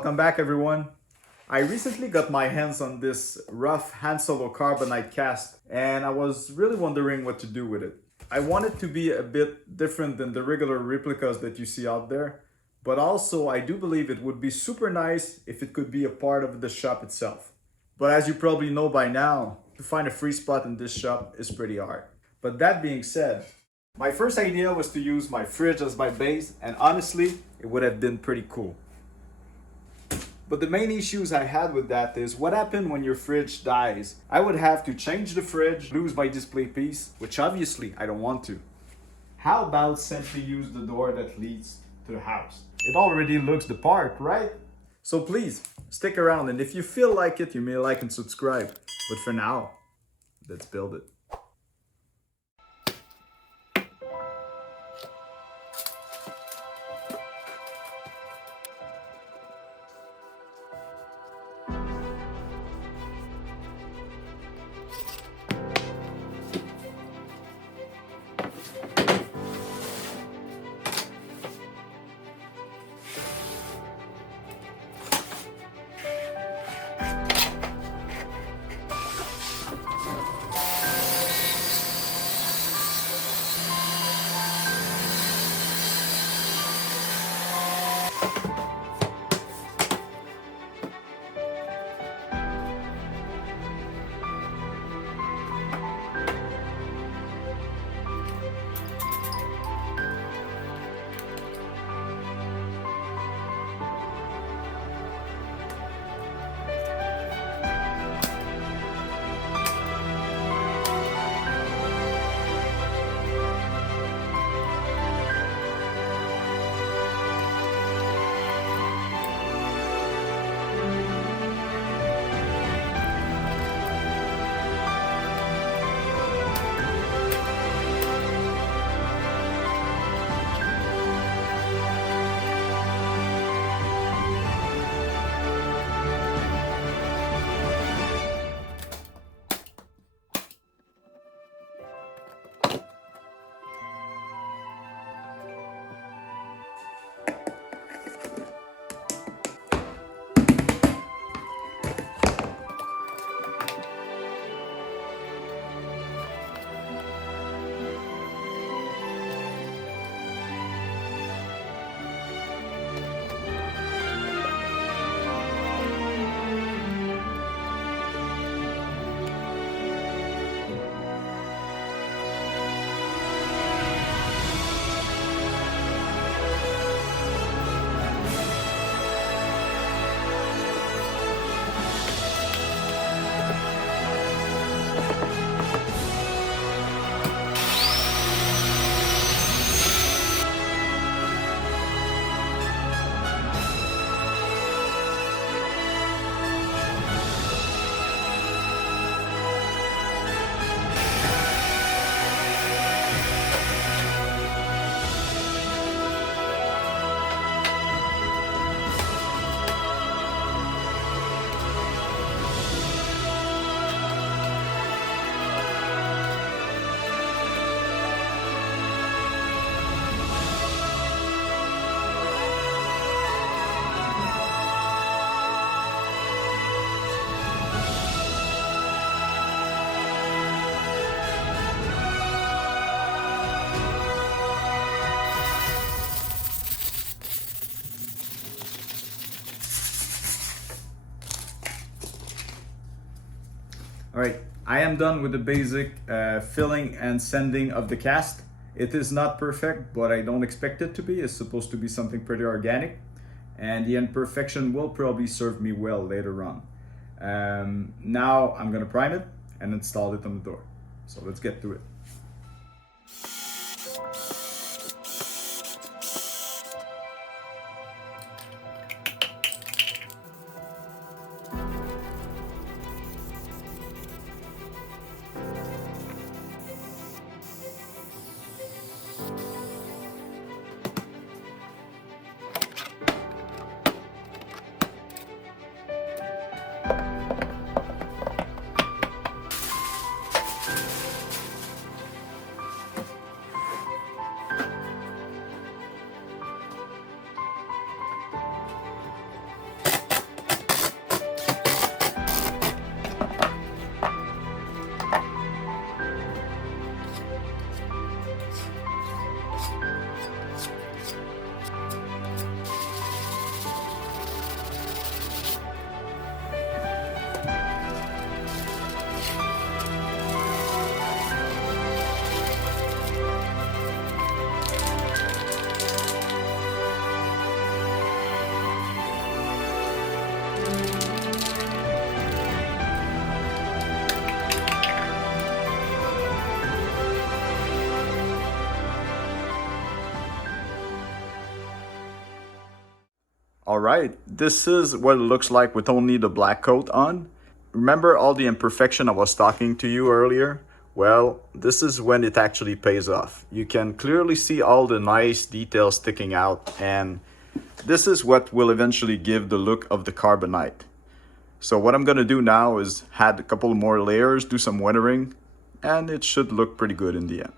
Welcome back, everyone. I recently got my hands on this rough hand solo carbonite cast and I was really wondering what to do with it. I want it to be a bit different than the regular replicas that you see out there, but also I do believe it would be super nice if it could be a part of the shop itself. But as you probably know by now, to find a free spot in this shop is pretty hard. But that being said, my first idea was to use my fridge as my base, and honestly, it would have been pretty cool. But the main issues I had with that is what happened when your fridge dies. I would have to change the fridge, lose my display piece, which obviously I don't want to. How about simply use the door that leads to the house? It already looks the part, right? So please, stick around, and if you feel like it, you may like and subscribe. But for now, let's build it. All right, I am done with the basic filling and sanding of the cast. It is not perfect, but I don't expect it to be. It's supposed to be something pretty organic, and the imperfection will probably serve me well later on. Now I'm gonna prime it and install it on the door. So let's get to it. All right, this is what it looks like with only the black coat on. Remember all the imperfection I was talking to you earlier? Well, this is when it actually pays off. You can clearly see all the nice details sticking out, and this is what will eventually give the look of the Carbonite. So what I'm gonna do now is add a couple more layers, do some weathering, and it should look pretty good in the end.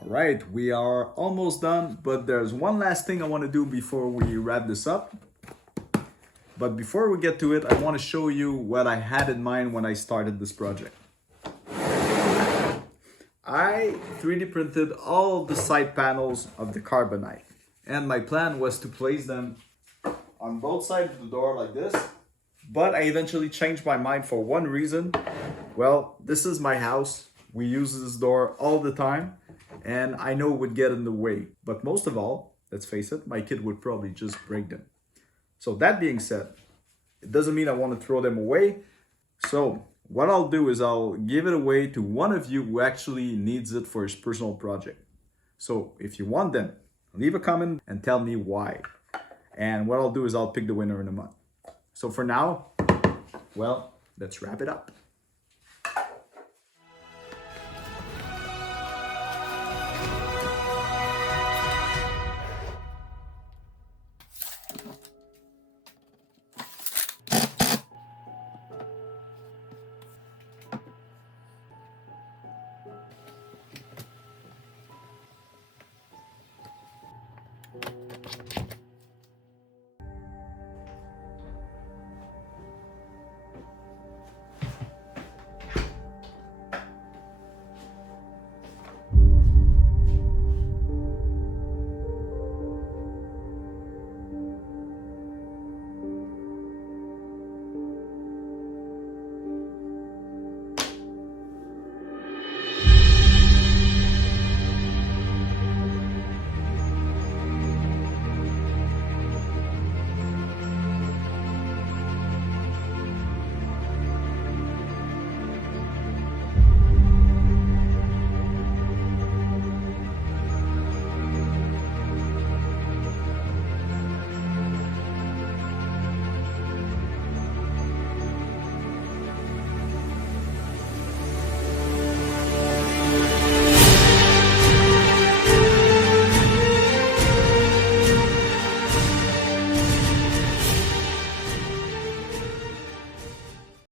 All right, we are almost done, but there's one last thing I want to do before we wrap this up. But before we get to it, I want to show you what I had in mind when I started this project. I 3D printed all the side panels of the Carbonite, and my plan was to place them on both sides of the door like this. But I eventually changed my mind for one reason. Well, this is my house. We use this door all the time, and I know it would get in the way. But most of all, let's face it, my kid would probably just break them. So that being said, it doesn't mean I want to throw them away. So what I'll do is I'll give it away to one of you who actually needs it for his personal project. So if you want them, leave a comment and tell me why. And what I'll do is I'll pick the winner in a month. So for now, well, let's wrap it up.